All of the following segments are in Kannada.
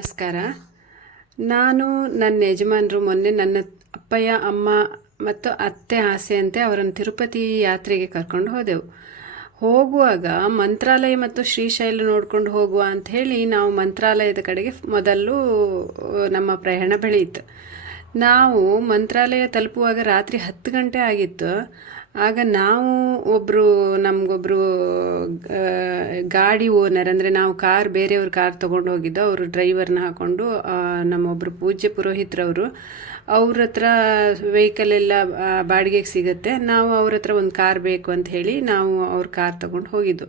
ನಮಸ್ಕಾರ. ನಾನು ನನ್ನ ಯಜಮಾನರು ಮೊನ್ನೆ ನನ್ನ ಅಪ್ಪಯ್ಯ, ಅಮ್ಮ ಮತ್ತು ಅತ್ತೆ ಆಸೆಯಂತೆ ಅವರನ್ನು ತಿರುಪತಿ ಯಾತ್ರೆಗೆ ಕರ್ಕೊಂಡು ಹೋದೆವು. ಹೋಗುವಾಗ ಮಂತ್ರಾಲಯ ಮತ್ತು ಶ್ರೀಶೈಲ ನೋಡ್ಕೊಂಡು ಹೋಗುವ ಅಂತ ಹೇಳಿ ನಾವು ಮಂತ್ರಾಲಯದ ಕಡೆಗೆ ಮೊದಲು ನಮ್ಮ ಪ್ರಯಾಣ ಬೆಳೆಯಿತು. ನಾವು ಮಂತ್ರಾಲಯ ತಲುಪುವಾಗ ರಾತ್ರಿ ಹತ್ತು ಗಂಟೆ ಆಗಿತ್ತು. ಆಗ ನಾವು ಒಬ್ಬರು ನಮಗೊಬ್ಬರು ಗಾಡಿ ಓನರ್ ಅಂದರೆ ನಾವು ಕಾರ್, ಬೇರೆಯವ್ರ ಕಾರ್ ತೊಗೊಂಡು ಹೋಗಿದ್ದು, ಅವರು ಡ್ರೈವರ್ನ ಹಾಕ್ಕೊಂಡು ನಮ್ಮೊಬ್ಬರು ಪೂಜ್ಯ ಪುರೋಹಿತ್ರವರು, ಅವ್ರ ಹತ್ರ ವೆಹಿಕಲ್ ಎಲ್ಲ ಬಾಡಿಗೆಗೆ ಸಿಗುತ್ತೆ, ನಾವು ಅವ್ರ ಹತ್ರ ಒಂದು ಕಾರ್ ಬೇಕು ಅಂತ ಹೇಳಿ ನಾವು ಅವ್ರ ಕಾರ್ ತೊಗೊಂಡು ಹೋಗಿದ್ದು.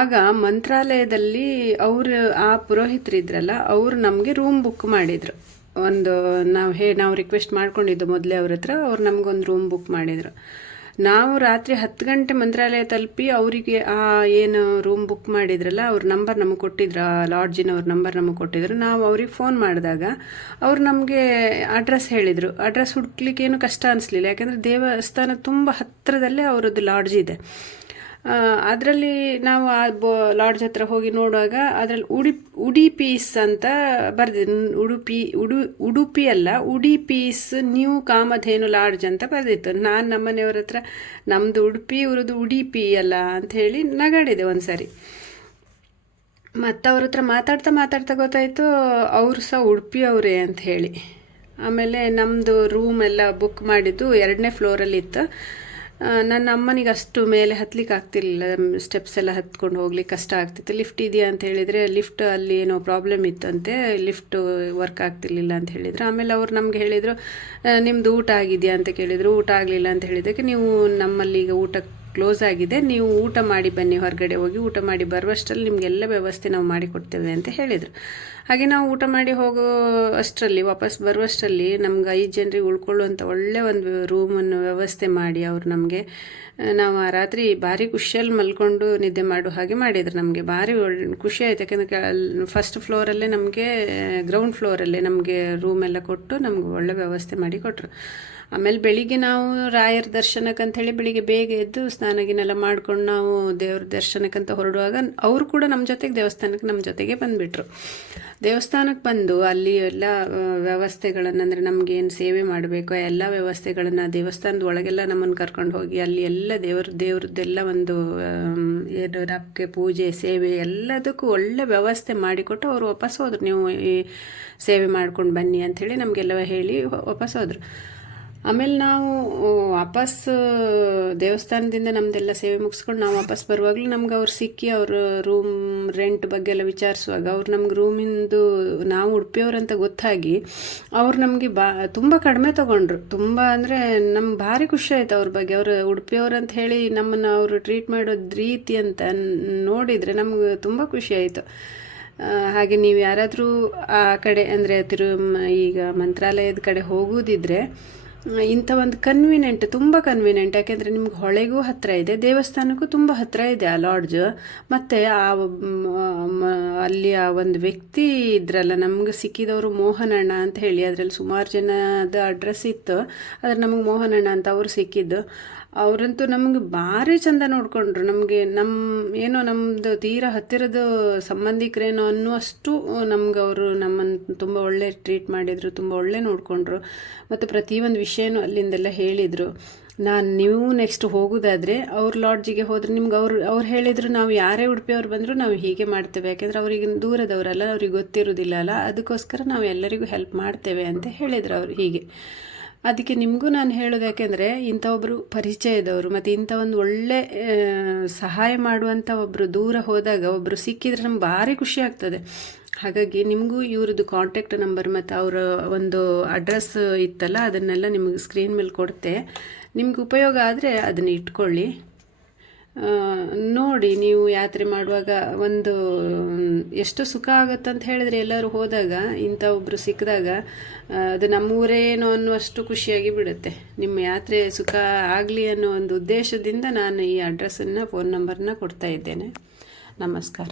ಆಗ ಮಂತ್ರಾಲಯದಲ್ಲಿ ಅವರು, ಆ ಪುರೋಹಿತರಿದ್ರಲ್ಲ ಅವರು ನಮಗೆ ರೂಮ್ ಬುಕ್ ಮಾಡಿದರು. ಒಂದು, ನಾವು ಹೇ, ನಾವು ರಿಕ್ವೆಸ್ಟ್ ಮಾಡ್ಕೊಂಡಿದ್ದು ಮೊದಲೇ ಅವ್ರ ಹತ್ರ, ಅವ್ರು ನಮಗೊಂದು ರೂಮ್ ಬುಕ್ ಮಾಡಿದರು. ನಾವು ರಾತ್ರಿ ಹತ್ತು ಗಂಟೆ ಮಂತ್ರಾಲಯ ತಲುಪಿ ಅವರಿಗೆ, ಆ, ಏನು ರೂಮ್ ಬುಕ್ ಮಾಡಿದ್ರಲ್ಲ, ಅವ್ರ ನಂಬರ್ ನಮಗೆ ಕೊಟ್ಟಿದ್ರು, ಆ ಲಾಡ್ಜಿನವ್ರ ನಂಬರ್ ನಮಗೆ ಕೊಟ್ಟಿದ್ರು. ನಾವು ಅವ್ರಿಗೆ ಫೋನ್ ಮಾಡಿದಾಗ ಅವ್ರು ನಮಗೆ ಅಡ್ರೆಸ್ ಹೇಳಿದರು. ಅಡ್ರೆಸ್ ಹುಡ್ಕ್ಲಿಕ್ಕೆ ಏನು ಕಷ್ಟ ಅನಿಸ್ಲಿಲ್ಲ. ಯಾಕೆಂದರೆ ದೇವಸ್ಥಾನ ತುಂಬ ಹತ್ತಿರದಲ್ಲೇ ಅವರದ್ದು ಲಾಡ್ಜ್ ಇದೆ. ಅದರಲ್ಲಿ ನಾವು ಆ ಬೋ ಲಾಡ್ಜ್ ಹತ್ರ ಹೋಗಿ ನೋಡುವಾಗ ಅದರಲ್ಲಿ ಉಡಿ ಉಡಿ ಪೀಸ್ ಅಂತ ಬರೆದಿದೆ ಉಡುಪಿ, ಉಡು, ಉಡುಪಿ ಅಲ್ಲ, ಉಡಿ ಪೀಸ್, ನ್ಯೂ ಕಾಮಧೇನು ಲಾಡ್ಜ್ ಅಂತ ಬರೆದಿತ್ತು. ನಾನು ನಮ್ಮನೆಯವ್ರ ಹತ್ರ ನಮ್ಮದು ಉಡುಪಿ, ಇವ್ರದ್ದು ಉಡುಪಿ ಅಲ್ಲ ಅಂತ ಹೇಳಿ ನಗಾಡಿದೆ ಒಂದು ಸಾರಿ ಮತ್ತು ಅವ್ರ ಹತ್ರ ಮಾತಾಡ್ತಾ ಮಾತಾಡ್ತಾ ಗೊತ್ತಾಯಿತು, ಅವರು ಸಹ ಉಡುಪಿಯವರೇ ಅಂತ ಹೇಳಿ. ಆಮೇಲೆ ನಮ್ಮದು ರೂಮ್ ಎಲ್ಲ ಬುಕ್ ಮಾಡಿದ್ದು ಎರಡನೇ ಫ್ಲೋರಲ್ಲಿ ಇತ್ತು. ನನ್ನ ಅಮ್ಮನಿಗೆ ಅಷ್ಟು ಮೇಲೆ ಹತ್ತಲಿಕ್ಕೆ ಆಗ್ತಿರ್ಲಿಲ್ಲ. ಸ್ಟೆಪ್ಸ್ ಎಲ್ಲ ಹತ್ಕೊಂಡು ಹೋಗ್ಲಿಕ್ಕೆ ಕಷ್ಟ ಆಗ್ತಿತ್ತು. ಲಿಫ್ಟ್ ಇದೆಯಾ ಅಂತ ಹೇಳಿದರೆ ಲಿಫ್ಟ್ ಅಲ್ಲಿ ಏನೋ ಪ್ರಾಬ್ಲಮ್ ಇತ್ತಂತೆ ಲಿಫ್ಟ್ ವರ್ಕ್ ಆಗ್ತಿರ್ಲಿಲ್ಲ ಅಂತ ಹೇಳಿದರು. ಆಮೇಲೆ ಅವ್ರು ನಮ್ಗೆ ಹೇಳಿದರು ನಿಮ್ಮದು ಊಟ ಆಗಿದೆಯಾ? ಅಂತ ಕೇಳಿದರು. ಊಟ ಆಗಲಿಲ್ಲ ಅಂತ ಹೇಳಿದ್ದಕ್ಕೆ, ನೀವು ನಮ್ಮಲ್ಲಿ ಈಗ ಊಟ ಕ್ಲೋಸ್ ಆಗಿದೆ. ನೀವು ಊಟ ಮಾಡಿ ಬನ್ನಿ, ಹೊರಗಡೆ ಹೋಗಿ ಊಟ ಮಾಡಿ ಬರುವಷ್ಟರಲ್ಲಿ ನಿಮಗೆಲ್ಲ ವ್ಯವಸ್ಥೆ ನಾವು ಮಾಡಿಕೊಡ್ತೇವೆ ಅಂತ ಹೇಳಿದರು. ಹಾಗೆ ನಾವು ಊಟ ಮಾಡಿ ಹೋಗೋ ಅಷ್ಟರಲ್ಲಿ, ವಾಪಸ್ ಬರುವಷ್ಟರಲ್ಲಿ ನಮ್ಗೆ ಐದು ಜನರಿಗೆ ಉಳ್ಕೊಳ್ಳುವಂಥ ಒಳ್ಳೆ ಒಂದು ರೂಮನ್ನು ವ್ಯವಸ್ಥೆ ಮಾಡಿ ಅವರು ನಮಗೆ. ನಾವು ಆ ರಾತ್ರಿ ಭಾರಿ ಖುಷಿಯಲ್ಲಿ ಮಲ್ಕೊಂಡು ನಿದ್ದೆ ಮಾಡೋ ಹಾಗೆ ಮಾಡಿದ್ರು ನಮಗೆ. ಭಾರಿ ಖುಷಿ ಆಯ್ತು. ಯಾಕೆಂದರೆ ಫಸ್ಟ್ ಫ್ಲೋರಲ್ಲೇ ನಮಗೆ ಗ್ರೌಂಡ್ ಫ್ಲೋರಲ್ಲೇ ನಮಗೆ ರೂಮ್ ಎಲ್ಲ ಕೊಟ್ಟು ನಮ್ಗೆ ಒಳ್ಳೆ ವ್ಯವಸ್ಥೆ ಮಾಡಿ ಕೊಟ್ಟರು ಆಮೇಲೆ ಬೆಳಿಗ್ಗೆ ನಾವು ರಾಯರ ದರ್ಶನಕ್ಕೆ ಹೇಳಿ ಬೆಳಿಗ್ಗೆ ಬೇಗ ಎದ್ದು ಸ್ನಾನಗಿನೆಲ್ಲ ಮಾಡ್ಕೊಂಡು ನಾವು ದೇವ್ರ ದರ್ಶನಕ್ಕಂತ ಹೊರಡುವಾಗ ಅವರು ಕೂಡ ನಮ್ಮ ಜೊತೆಗೆ ದೇವಸ್ಥಾನಕ್ಕೆ ನಮ್ಮ ಜೊತೆಗೆ ಬಂದುಬಿಟ್ರು. ದೇವಸ್ಥಾನಕ್ಕೆ ಬಂದು ಅಲ್ಲಿ ಎಲ್ಲ ವ್ಯವಸ್ಥೆಗಳನ್ನು, ಅಂದರೆ ನಮ್ಗೆ ಏನು ಸೇವೆ ಮಾಡಬೇಕು ಎಲ್ಲ ವ್ಯವಸ್ಥೆಗಳನ್ನು ದೇವಸ್ಥಾನದ ಒಳಗೆಲ್ಲ ನಮ್ಮನ್ನು ಕರ್ಕೊಂಡು ಹೋಗಿ ಅಲ್ಲಿ ಎಲ್ಲ ದೇವ್ರ, ದೇವ್ರದ್ದೆಲ್ಲ ಒಂದು ಏನು ರಪ್ಕೆ ಪೂಜೆ, ಸೇವೆ ಎಲ್ಲದಕ್ಕೂ ಒಳ್ಳೆ ವ್ಯವಸ್ಥೆ ಮಾಡಿಕೊಟ್ಟು ಅವರು ವಾಪಸ್ ಹೋದ್ರು. ನೀವು ಈ ಸೇವೆ ಮಾಡ್ಕೊಂಡು ಬನ್ನಿ ಅಂಥೇಳಿ ನಮಗೆಲ್ಲ ಹೇಳಿ ವಾಪಸ್ ಹೋದರು. ಆಮೇಲೆ ನಾವು ವಾಪಸ್ ದೇವಸ್ಥಾನದಿಂದ ನಮ್ಮದೆಲ್ಲ ಸೇವೆ ಮುಗಿಸ್ಕೊಂಡು ನಾವು ವಾಪಸ್ ಬರುವಾಗಲೂ ನಮ್ಗೆ ಅವ್ರು ಸಿಕ್ಕಿ ಅವರು ರೂಮ್ ರೆಂಟ್ ಬಗ್ಗೆ ಎಲ್ಲ ವಿಚಾರಿಸುವಾಗ ಅವ್ರು ನಮ್ಗೆ ರೂಮಿಂದು ನಾವು ಉಡುಪಿಯವ್ರಂತ ಗೊತ್ತಾಗಿ ಅವ್ರು ನಮಗೆ ಬಾ, ತುಂಬ ಕಡಿಮೆ ತೊಗೊಂಡ್ರು. ತುಂಬ ಅಂದರೆ ನಮ್ಗೆ ಭಾರಿ ಖುಷಿ ಆಯ್ತು ಅವ್ರ ಬಗ್ಗೆ. ಅವರು ಅಂತ ಹೇಳಿ ನಮ್ಮನ್ನು ಅವರು ಟ್ರೀಟ್ ಮಾಡೋದು ರೀತಿ ಅಂತ ನೋಡಿದರೆ ನಮ್ಗೆ ತುಂಬ ಖುಷಿ ಆಯಿತು. ಹಾಗೆ ನೀವು ಯಾರಾದರೂ ಆ ಕಡೆ ಅಂದರೆ ತಿರು ಈಗ ಮಂತ್ರಾಲಯದ ಕಡೆ ಹೋಗೋದಿದ್ರೆ ಇಂಥ ಒಂದು ಕನ್ವೀನೆಂಟ್ ತುಂಬ ಕನ್ವೀನೆಂಟ್ ಯಾಕೆಂದರೆ ನಿಮ್ಗೆ ಹೊಳೆಗೂ ಹತ್ತಿರ ಇದೆ, ದೇವಸ್ಥಾನಕ್ಕೂ ತುಂಬ ಹತ್ತಿರ ಇದೆ ಆ ಲಾಡ್ಜ್ ಮತ್ತು ಆ ಅಲ್ಲಿ ಆ ಒಂದು ವ್ಯಕ್ತಿ ಇದ್ರಲ್ಲ, ನಮ್ಗೆ ಸಿಕ್ಕಿದವರು ಮೋಹನಣ್ಣ ಅಂತ ಹೇಳಿ, ಅದರಲ್ಲಿ ಸುಮಾರು ಜನದ ಅಡ್ರೆಸ್ ಇತ್ತು. ಆದರೆ ನಮಗೆ ಮೋಹನಣ್ಣ ಅಂತ ಅವರು ಸಿಕ್ಕಿದ್ದು. ಅವರಂತೂ ನಮಗೆ ಭಾರಿ ಚಂದ ನೋಡಿಕೊಂಡ್ರು. ನಮಗೆ ನಮ್ಮ ಏನೋ ನಮ್ಮದು ತೀರ ಹತ್ತಿರದ ಸಂಬಂಧಿಕರೇನೋ ಅನ್ನುವಷ್ಟು ನಮ್ಗೆ ಅವರು ನಮ್ಮನ್ನು ತುಂಬ ಒಳ್ಳೆ ಟ್ರೀಟ್ ಮಾಡಿದರು, ತುಂಬ ಒಳ್ಳೆ ನೋಡಿಕೊಂಡ್ರು. ಮತ್ತು ಪ್ರತಿಯೊಂದು ವಿಷಯನೂ ಅಲ್ಲಿಂದೆಲ್ಲ ಹೇಳಿದರು. ನಾನು ನೀವು ನೆಕ್ಸ್ಟ್ ಹೋಗೋದಾದರೆ ಅವ್ರ ಲಾಡ್ಜಿಗೆ ಹೋದರೆ ನಿಮ್ಗೆ ಅವ್ರು ಅವ್ರು ಹೇಳಿದರು ನಾವು ಯಾರೇ ಉಡುಪಿಯವ್ರು ಬಂದರೂ ನಾವು ಹೀಗೆ ಮಾಡ್ತೇವೆ. ಯಾಕೆಂದರೆ ಅವ್ರಿಗೆ ದೂರದವರಲ್ಲ, ಅವ್ರಿಗೆ ಗೊತ್ತಿರೋದಿಲ್ಲ ಅಲ್ಲ. ಅದಕ್ಕೋಸ್ಕರ ನಾವು ಎಲ್ಲರಿಗೂ ಹೆಲ್ಪ್ ಮಾಡ್ತೇವೆ ಅಂತ ಹೇಳಿದರು ಅವರು ಹೀಗೆ. ಅದಕ್ಕೆ ನಿಮಗೂ ನಾನು ಹೇಳೋದು ಯಾಕೆಂದರೆ ಇಂಥ ಒಬ್ಬರು ಪರಿಚಯದವರು ಮತ್ತು ಇಂಥ ಒಂದು ಒಳ್ಳೆ ಸಹಾಯ ಮಾಡುವಂಥ ಒಬ್ಬರು ದೂರ ಹೋದಾಗ ಒಬ್ಬರು ಸಿಕ್ಕಿದ್ರೆ ನಮ್ಗೆ ಭಾರಿ ಖುಷಿ ಆಗ್ತದೆ. ಹಾಗಾಗಿ ನಿಮಗೂ ಇವ್ರದ್ದು ಕಾಂಟ್ಯಾಕ್ಟ್ ನಂಬರ್ ಮತ್ತು ಅವರ ಒಂದು ಅಡ್ರೆಸ್ ಇತ್ತಲ್ಲ, ಅದನ್ನೆಲ್ಲ ನಿಮಗೆ ಸ್ಕ್ರೀನ್ ಮೇಲೆ ಕೊಡ್ತೆ. ನಿಮ್ಗೆ ಉಪಯೋಗ ಆದರೆ ಅದನ್ನ ಇಟ್ಕೊಳ್ಳಿ. ನೋಡಿ ನೀವು ಯಾತ್ರೆ ಮಾಡುವಾಗ ಒಂದು, ಎಷ್ಟು ಸುಖ ಆಗುತ್ತೆ ಅಂತ ಹೇಳಿದ್ರೆ ಎಲ್ಲರೂ ಹೋದಾಗ, ಇಂಥ ಒಬ್ಬರು ಸಿಕ್ಕಿದಾಗ ಅದು ನಮ್ಮೂರೇನೋ ಅನ್ನುವಷ್ಟು ಖುಷಿಯಾಗಿ ಬಿಡುತ್ತೆ. ನಿಮ್ಮ ಯಾತ್ರೆ ಸುಖ ಆಗಲಿ ಅನ್ನೋ ಒಂದು ಉದ್ದೇಶದಿಂದ ನಾನು ಈ ಅಡ್ರೆಸ್ಸನ್ನು ಫೋನ್ ನಂಬರ್ನ ಕೊಡ್ತಾ ಇದ್ದೇನೆ. ನಮಸ್ಕಾರ.